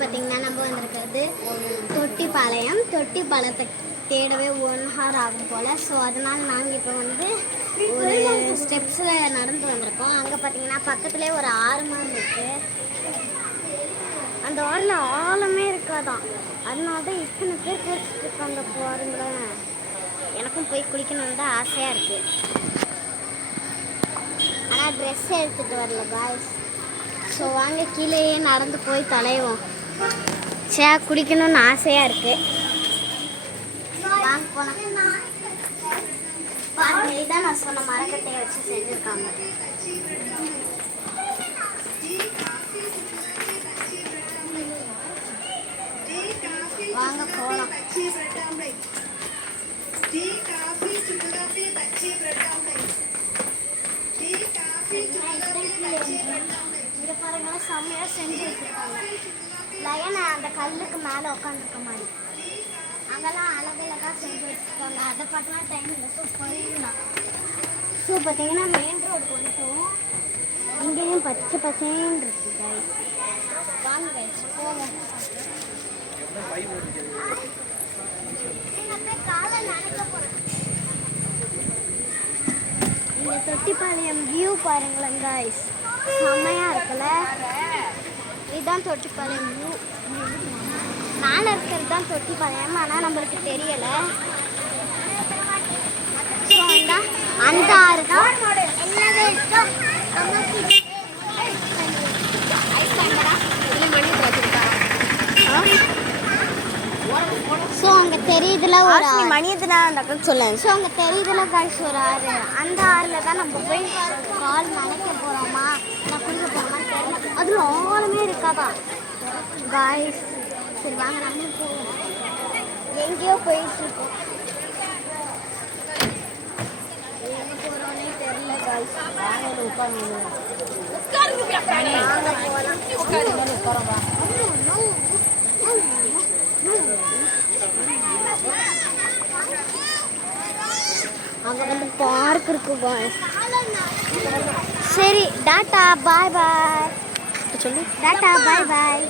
பார்த்தீங்கன்னா நம்ம வந்திருக்கிறது தொட்டிப்பாளையம். தொட்டிப்பாளையத்தை தேடவே 1 ஹவர் ஆகும் போல். ஸோ அதனால் நாங்கள் இப்போ வந்து ஒரு ஸ்டெப்ஸில் நடந்து வந்திருக்கோம். அங்கே பார்த்தீங்கன்னா பக்கத்துலேயே ஒரு ஆறு மாதிரி இருக்குது. அந்த ஆறில் ஆழமே இருக்காதான். அதனால தான் இத்தனை பேர் குளிச்சுட்டு இருக்காங்க பாருங்களேன். எனக்கும் போய் குளிக்கணும்னு தான் ஆசையாக இருக்குது. ஆனால் ட்ரெஸ் எடுத்துகிட்டு வரல பாய்ஸ். ஸோ வாங்க கீழேயே நடந்து போய் தொலைவோம். குடிக்கணும்னு ஆசையாக இருக்குது. வாங்க போனால் பாருங்க, இதுதான் நான் சொன்ன மரக்கட்டையை வச்சு செஞ்சுருக்காங்க. வாங்க போகலாம். இங்கே பாருங்க, செம்மையாக செஞ்சு வச்சுருக்காங்க. லயனை அந்த கல்லுக்கு மேலே உட்காந்துருக்க மாதிரி அங்கெல்லாம் அழகழகாக செஞ்சு வச்சுருக்காங்க. அதை பார்க்கலாம் டைம் இல்லை. ஸோ போயிடலாம். ஸோ பார்த்தீங்கன்னா மெயின் ரோடு வந்துட்டோம். இங்கேயும் பச்சை பசேன்னு இருக்கு கைஸ். வாங்க கைஸ் போவோம். இந்த தொட்டிப்பாளையம் வியூ பாருங்களேன் கைஸ், செம்மையாக இருக்குல்ல. இதுதான் தொட்டிப்பாளையம் வியூ. மேலே இருக்கிறது தான் தொட்டிப்பாளையம், ஆனால் நம்மளுக்கு தெரியலை. ஸோ அந்த ஆறு தான் ஸோ அங்கே தெரியுதுல ஒரு மணியதுனா அந்த அக்கா சொல்லுங்க. ஸோ அங்கே தெரியுதுல காய்ச்சி ஒரு ஆறு. அந்த ஆறில் தான் நம்ம போய் கால் நினைக்க போகிறோமா நான் குடிக்க போகிறோமான்னு தெரியல. அதில் ஆளுமே இருக்காதான் காய்ஸ். சரி வாங்க நம்ம போவோம். எங்கேயோ போயிட்டுருக்கோம். எங்கே போகிறோன்னே தெரியல காய்ஸ். அங்கே வந்து பார்க் இருக்கு பாய்ஸ். சரி டாட்டா பாய் பாய் சொல்லு. டாட்டா பாய் பாய்.